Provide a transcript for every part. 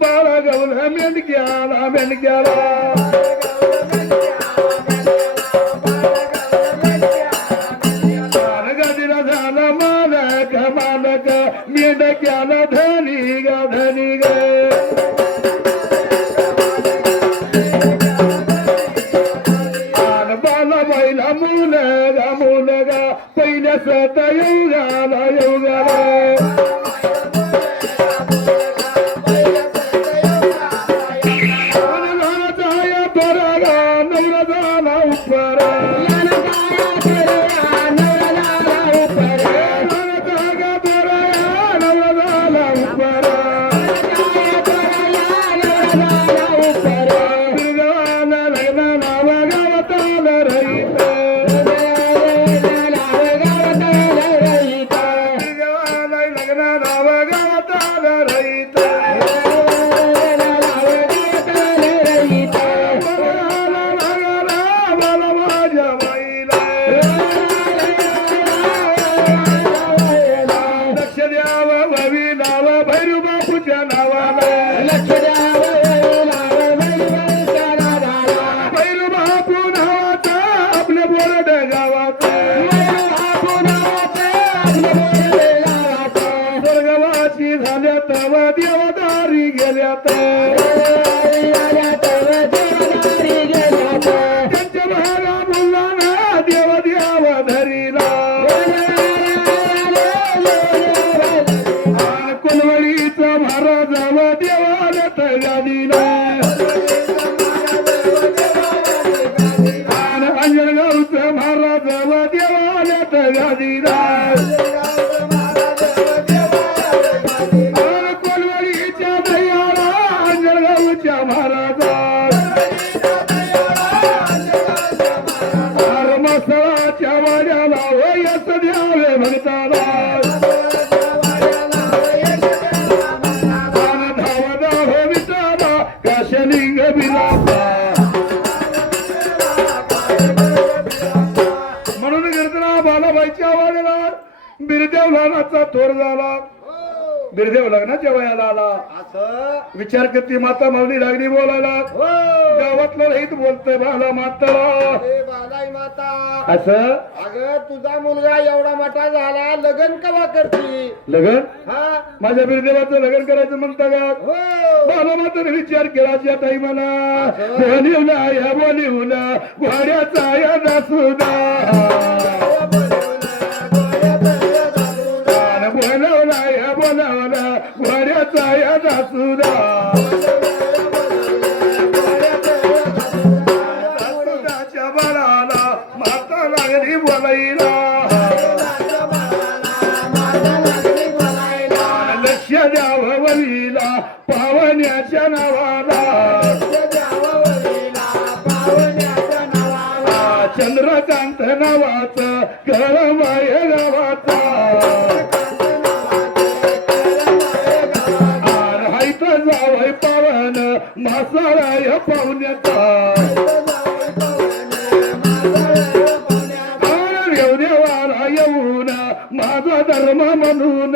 बाळा गवला मेंढक्याला मेंढक्याला गदिरा झाला मालक मालक मेंढक्याला धनी ग धनी ग बाला बैला मुलगा मुलगा पहिल्या सत येऊगाला येऊगाला देवदारी गेल्या त्यांच्या भागा मुलांना देव देव धरीला कुलवडीचा महाराज देवाला तगादीला अंजनगावचा महाराज देवाला तगादीला म्हणून कीर्तना बालाबाईच्या वाड्याला बिरदेव लग्नाचा थोर झाला बिरदेव लग्नाच्या वयाला आला असं विचार करते माता माऊली लागली बोलायला गावातलं रहित बोलतोय बाला माता बालाई माता असं अगं तुझा मुलगा एवढा मोठा झाला लग्न कवा करती लग्न हा माझ्या बिरदेवाचं लग्न करायचं म्हणता का बाला माताने विचार केला त्या टाईमाला बोलिवला या बोलिवला घोड्याचा या दासुदा बोलवला या बोलावला घोड्याचा या दासुदा दासुदाच्या बाळाला माता लागली बोलायला लक्ष द्यावं वलीला पावण्याच्या नावाला चंद्रकांत नावाचं कळमाय गावाचा जावय पावन मासाळाय पाहुण्याचा देवाला येऊन माझा धर्म म्हणून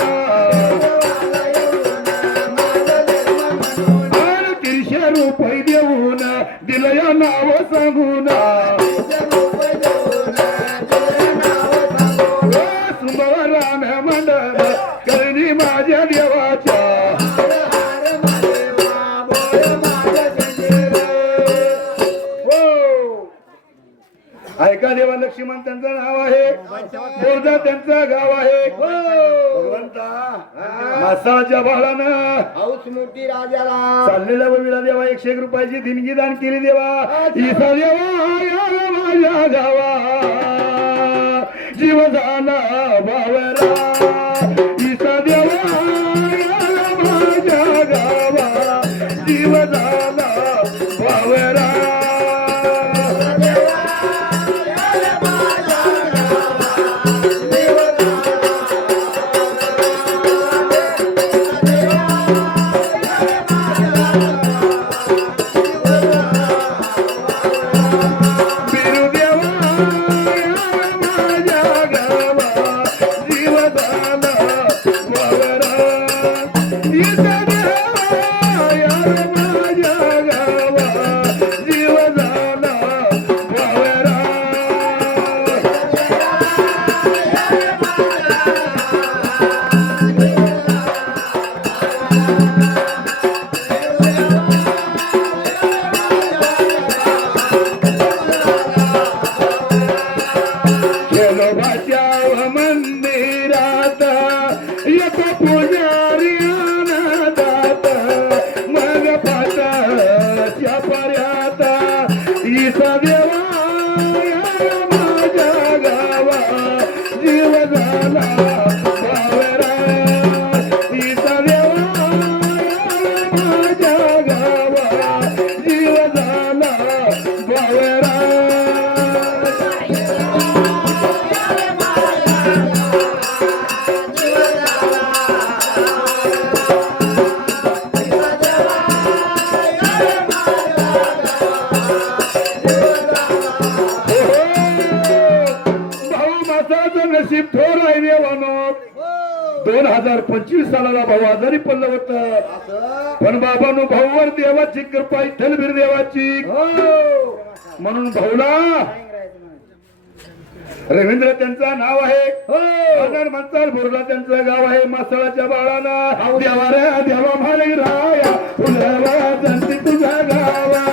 300 रुपये देऊन दिलं या नाव सांगून सुंदरान मंडळ करणी माझ्या देवाच्या ऐका देवा लक्ष्मण त्यांचं नाव आहे बोरदा त्यांचं गाव आहे भगवंता मासाच्या बाळानं हौस मोठी राजाला चाललेल्या बळीला देवा 101 रुपयाची देणगी दान केली देवा ईसा देवा माझ्या गावा जीव झाला बावरा ईसा देवा माझ्या गावा जीव झाला बावरा जीव झाला पुजारी दात मग पाटाच्या पर्यात ईसा देवा माझ्या गावा जीव झाला बावरा ईसा देवा माझ्या गावा जीव झाला बावरा नशीब थोर आहे देवानो 2025 सालाला भाऊ आजारी पडलं होतं पण बाबानो भाऊवर देवाची कृपा इथलबीर देवाची म्हणून भाऊला रवींद्र त्यांचं नाव आहे मनसाल बोरला त्यांचं गाव आहे मासळाच्या बाळाला देवा रे देवा मारे राया फुलवा जंती तुझा गावा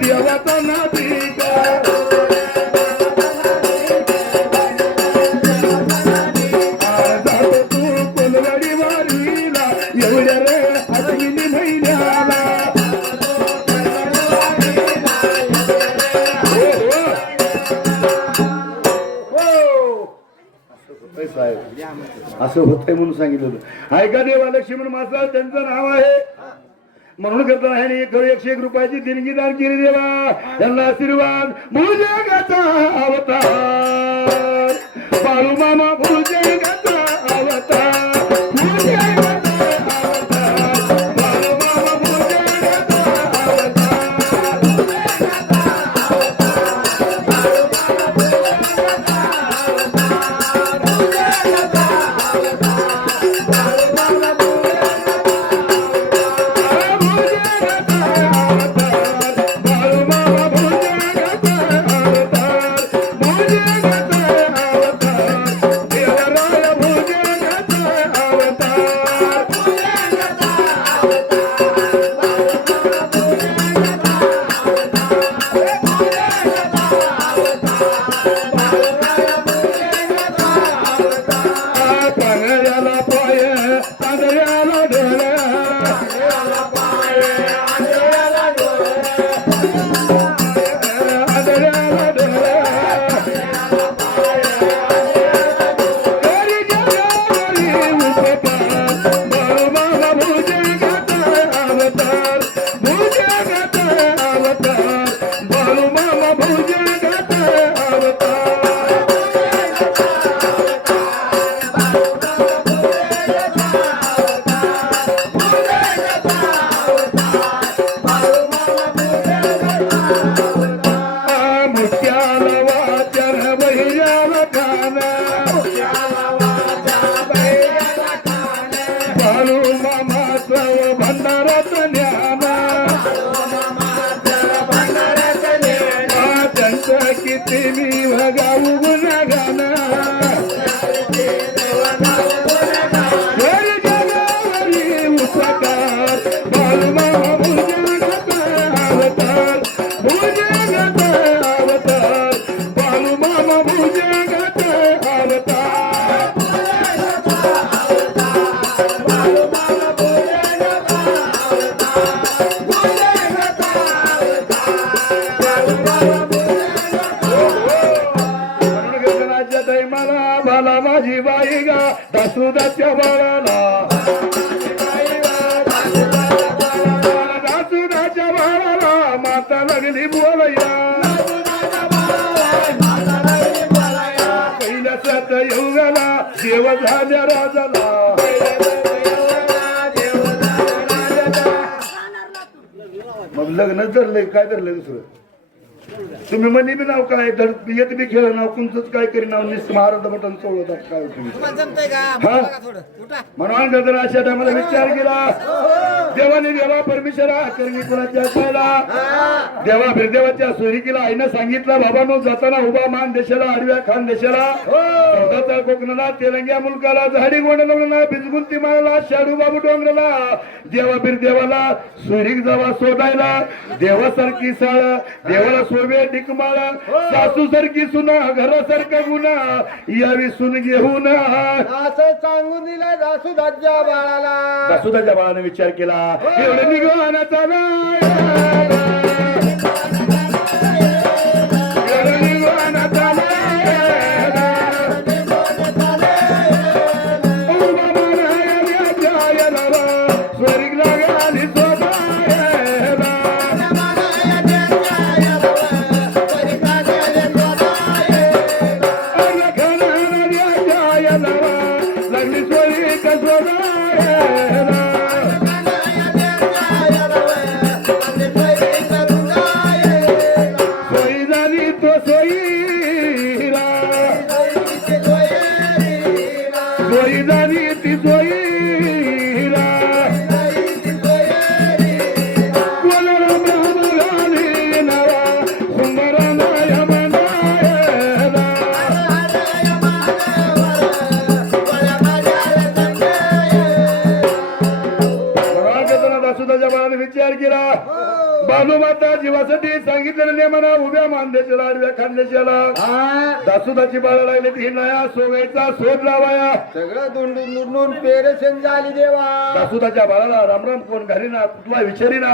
देवाचा नातिका जातो तू कोलवाडी वारीला एवढ्या रे अश्विनी महिन्याला असं होतंय म्हणून सांगितलं होतं ऐका देवा लक्ष्मण मासा त्यांचं नाव आहे म्हणून करता ह्याने 101 रुपयाची देणगी दान केली देवा त्यांना आशीर्वाद भुजगाचा अवतार बाळू मामा भुजगाचा अवतार भुजगाचा अवतार बाळू मामा भुजगाचा दासुदाच्या बाळाला दासुदाच्या बाळाला माता लागली बोलया देव झाल्या राजाला मग लग्न धरलंय काय धरलंय दुसरं तुम्ही म्हणे बी नाव काय येत बी खेळ नाव कोणतंच काय करी नाव निस महाराज बटन चोळतात काय तुम्ही म्हणून गजर अशा टायमाला विचार केला देवाने देवा परमेश्वरा करणी कुणाच्या असायला देवा बिरदेवाच्या सोयरिकीला आईनं सांगितलं बाबांनो जाताना उभा मान देशाला आडव्या खान देशाला कोकणाला तेलंग्या मुलकाला झाडी गोंडला बिजगुंती माळाला शाडू बाबू डोंगराला देवा बिरदेवाला सोयरीक जावा सोडायला देवासारखी साळ देवाला सोबे डिकमाळ सासू सारखी सुना घरासारखा गुन्हा यावी सुन घेऊन असं सांगून दिलं दासुदाच्या बाळाला दासुदाच्या बाळाने विचार केला एवढं निघानाचा विचार केला बालूमाता जीवासाठी सांगितलेलं नेमना उभ्या मानदेशाला आडव्या खानदेशाला दासुदाची बाळा लागली ती नया सोगायचा शोध लावाया सगळं दुंडून दुंडून पेरेशन झाली देवा दासुदाच्या बाळाला रामराम कोण घालीना कुठला विचारीना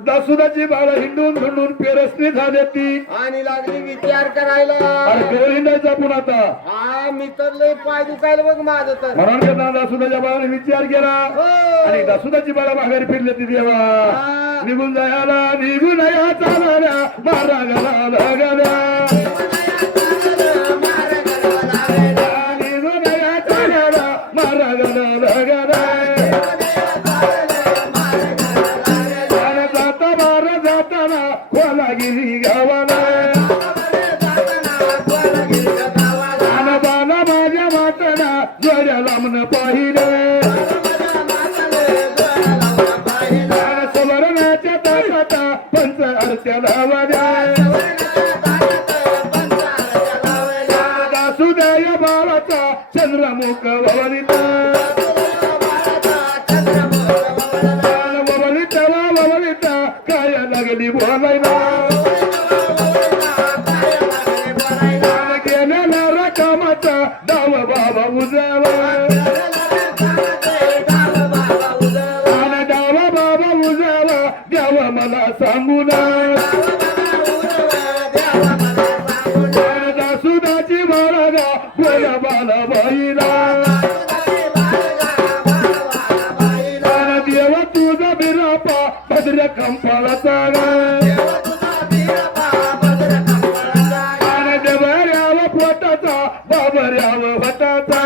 दासुदाची बाळा हिंडून धुंडून पेरसणी झाली ती आणि लागली विचार करायला अरे हिंडायचा पुन्हा आता हा मी तर लय पाय दुखायला बघ माझं तर म्हणून करता दासुदाच्या बाळाने विचार केला आणि दासुदाची बाळा माघारी फिरली ती देवा निघून जायला निघून या चालल्या मारा गला लागल्या निघून या चालल्या मारा गला लागल्या जाता मारा जाताना खोला गेली गावाला बाला माझ्या माताना जोड्या लांबन पाहिलं पंच आरत्या दासुदय बाळाचा चंद्रमुख ववलिता ववलिता काय लागली बोलायला गेलेला रकामाचा डाव बाबा उजावा मला सांगून दासुदाची बाळाला बोला बाला बाईला देवा तुझा बिरापा भद्र कंपाळाचा देवर्याव पोटाचा बाबर्याव भटाचा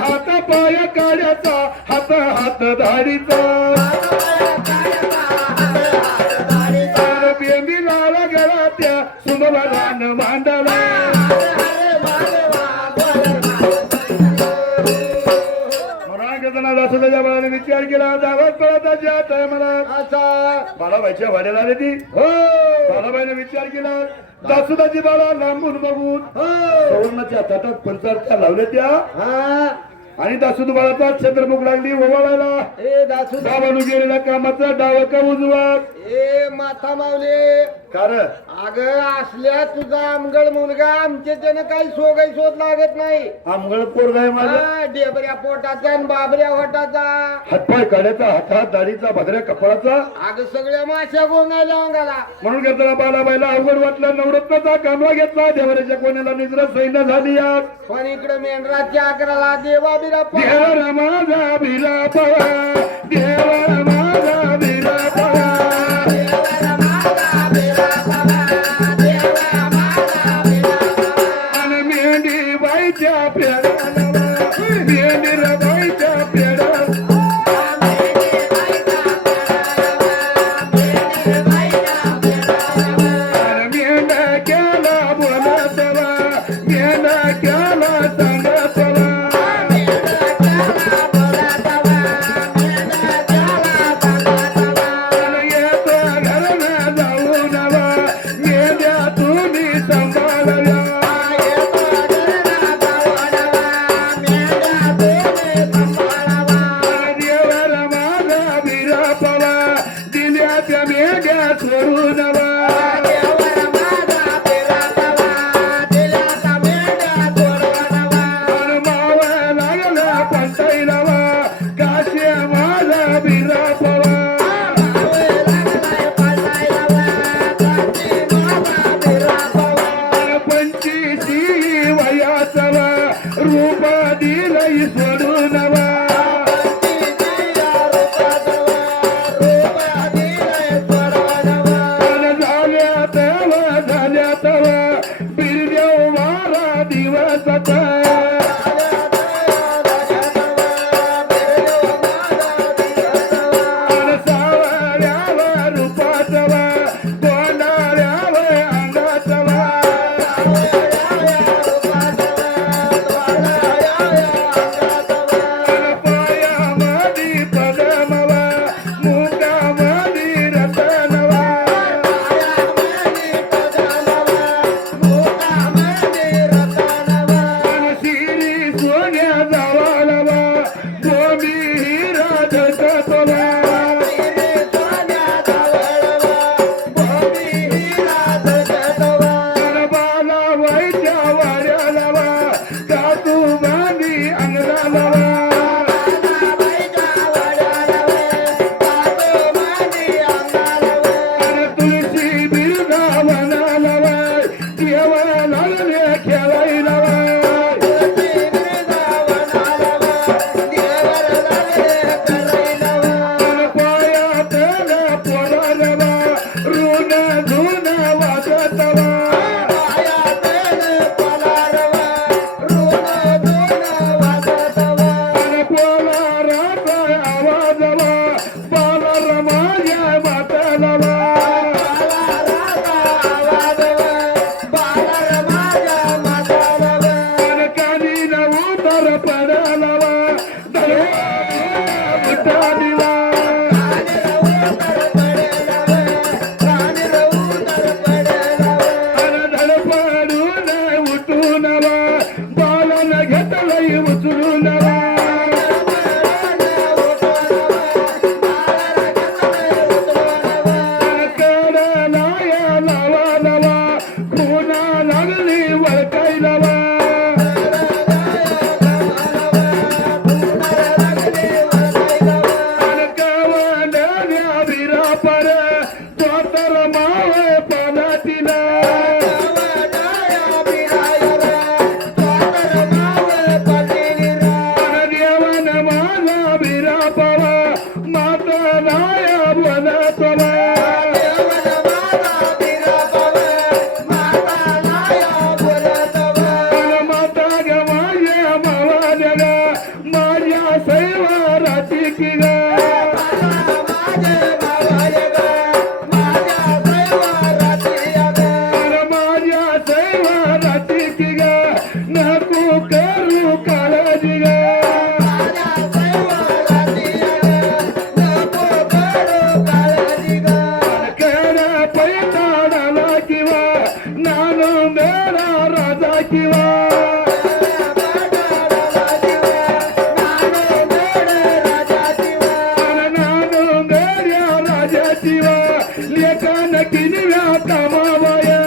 हात पाय काढ्याचा हात धाडीचा बेंबी लाला गेला त्या सुमलान मांडला दासुदाच्या बाळाने विचार केला जावं कळत मला बाळाबाईच्या भाड्याला आली ती बाळाबाईने विचार केला दासुदाची बाळा लांबून बघून सवर्णाच्या ताटात पंचारत्या लावल्या त्या आणि दासुद बाळाचा चंद्रमुख लागली ओवाळायला ए दासू बाबानु गेलेल्या कामाचा डाव का उजवा ए माथा मावले कारण अग असल्या तुझा आमगळ मुलगा आमचे त्यानं काही सोगाई शोध लागत नाही आमगळ पोरगा आहे माझा डेबऱ्या पोटाचा आणि बाबऱ्या होटाचा हातपाय काढ्याचा हातात दाढीचा भद्र्या कपाळाचा अग सगळ्या माश्या गोंगायला अंगाला म्हणून घेतला बालाबाईला अवघड वाटलं नवरत्नाचा कामवा घेतला देवऱ्याच्या कोणाला निद्रा सैन्य झाली आज पण इकडे मेंढराच्या अकराला देवा बिरापा देवा माझा बिरापा देवा माझा बिरापा नाया बोलतोला माता ग माझ्या मावाल्या ग माझ्या सैवाराची की ग माझ्या सैवाराची की ग नको करू काळजी ग करा पैताडाला किंवा नानंदेला राजा किंवा नानंदेल्या राजा किंवा लेखान किनव्या कामावया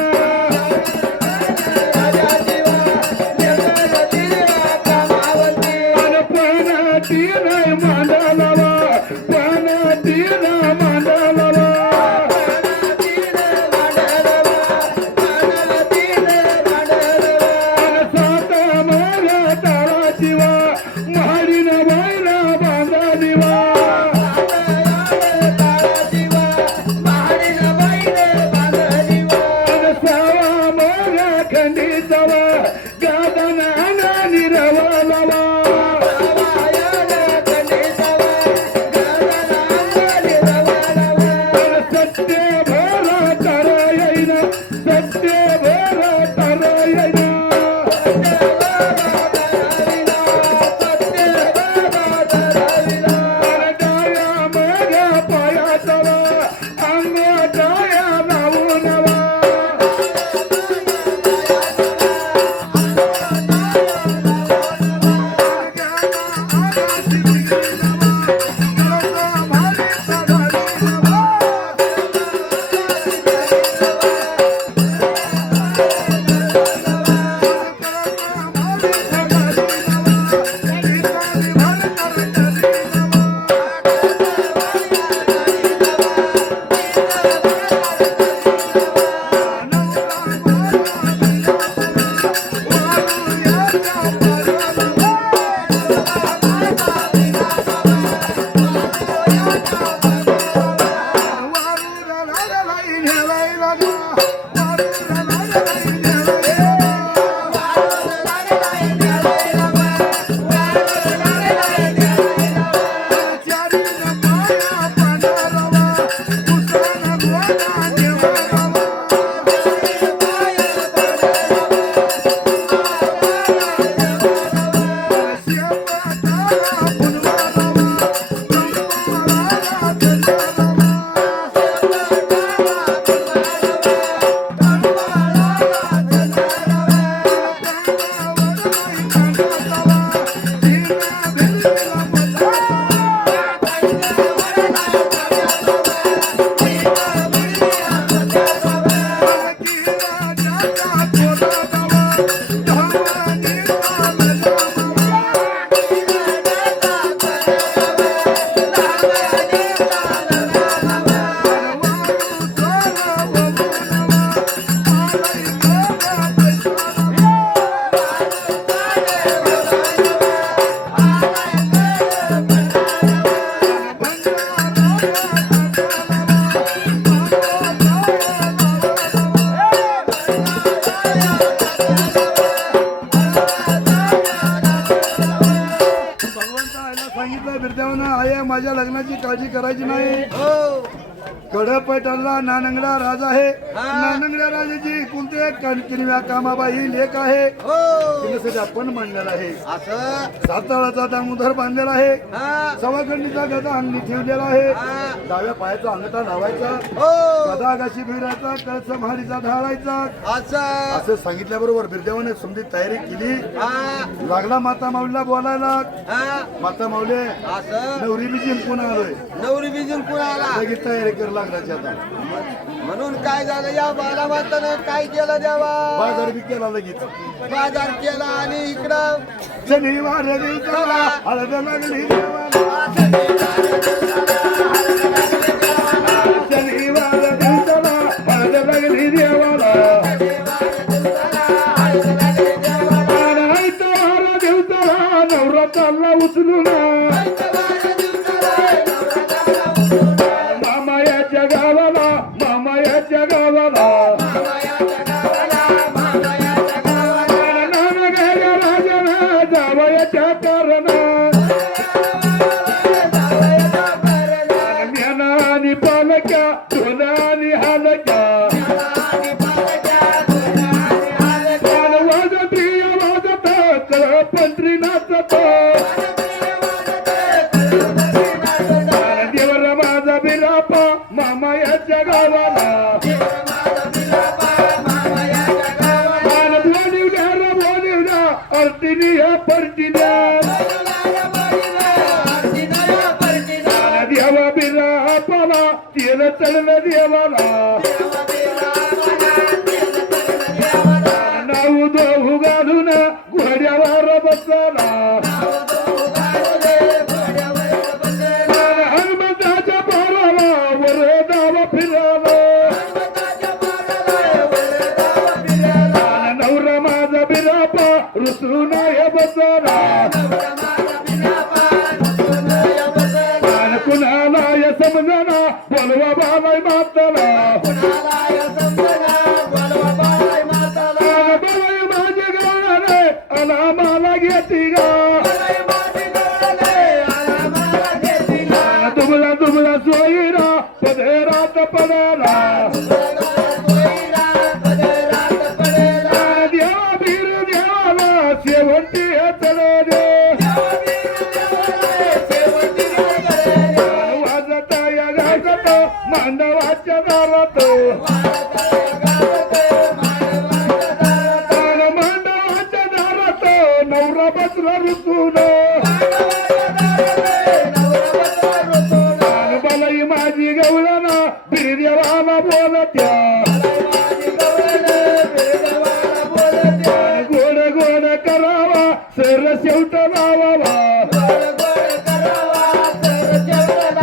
पानाती नाही मांडाला पानाती ना मांडाला साता मारा तारा शिवा महाडीन बायला बांधा दिवा सावा मारा खंडीचावा गादाना नानी रवा लावा सत्य भरा तारा येईना सत्य भरा तारा येईना डाया माझ्या पायातला अंग डाया लावून सांगितलं बिरदेवानं आहे माझ्या लग्नाची काळजी करायची नाही कडपटाला नानंगडा राजा आहे नानंगड्या राजाची कोणते किनव्या कामाबाई लेख आहे तिने आपण मांडलेला आहे साताळाचा दामोदर बांधलेला आहे सवाखंडीचा गदा अंगणी ठेवलेला आहे डाव्या पायाचा अंगठा लावायचा गदा गाशी फिरायचा कळस महाडीचा ढाळायचा असं सांगितल्याबरोबर बिरदेवाने समजी तयारी केली लागला माता माऊलीला बोलायला माता माऊली नवरी बी जिंकून आलोय नवरी बी जिंकून आला लगेच तयारी कर लागण्याची आता म्हणून काय झालं या बाला मातानं काय केलं देवा बाजार बी केला लगेच बाजार केला आणि इकडं शनिवार दिवसाला हळद लागली देवाला शनिवार दिवसाला हळद लागली देवाला आयतवार दिवसाला नवरा चालला उचलून माझा बिरापा मामा याच्या गावाला बोलिवल्या अर्थिनी ह्या परतील्या देवा बिरापाला तेल चढलं देवाला नाव दोघू घालून घोड्यावर बसला हनुमंताच्या पाराला वर दावा फिराला नवरा माझा बिरापा रुसून हे बसला कुणाला या समजना बोलवा बालाय माताला बाई माझ्या गावाने आला मला घेती गा दुबला दुबला सोयीरा पदरात पडाला देवा बीर देवाला शेवंती हे चढ दे वाजता या गाजत मांडवाच्या दारात मांडवाच्या दारात नवरा बसला रुसून बालाई माझी गवळणा बिरदेवाला बोलत्या गोड गोड करावा सर शेवट लावावा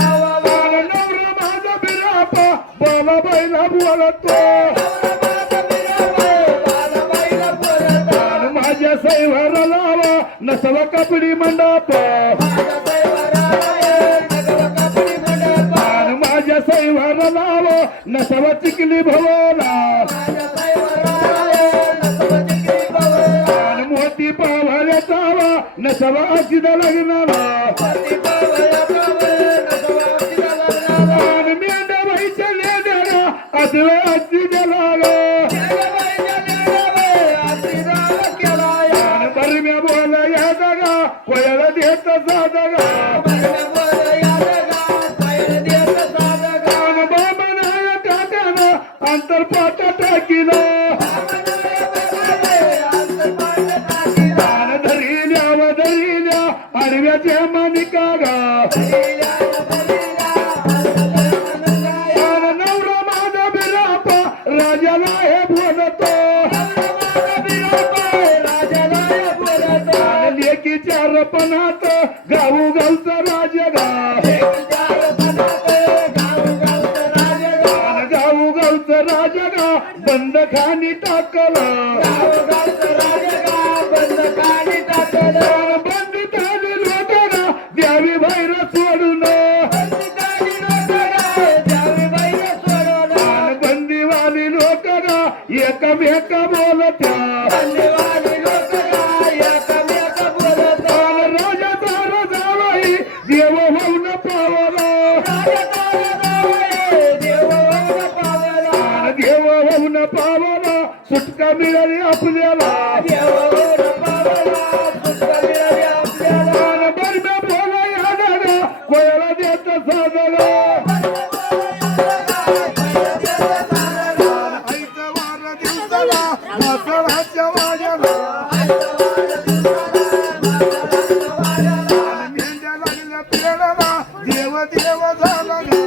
नवरा माझा बिरापा बाला बैला बोलतो माझ्या सैवार लावा नसवा कपडी मंडप माझ्या सैवार लावा नसवा चिकली भवना मोठी पावाल्या चावा नसवा असिदा लग्नाला मेंढ्या बाईच्या लेण्याला असलं असिदा लागा बरम्या बोला या जागा कोयाला देत जागा बाबा टाकाना अंतरपाट टाकीला धरिल्या आडव्याच्या मानिका गा नवरा माझा बिरापा राजाला हे बोलतो लेकी चार पणात गाऊ गावचा राजा गा गाऊ गावचा राजा गा बंद खानी टाकला बंदी झाली लोकांना द्यावी बाहेर सोडून बंदीवाली लोकांना एकमेका बोलत्या राजाचा राजाबाई देव होऊन पावला देव होऊन पावला सुटका मिळाली आपल्याला बरम्या बोला या दादा कोयाला देत साधला ऐकवार दिवसाला मासळाच्या वाजाला मेंढ्या लागल्या पेडाला देव देव झाला गा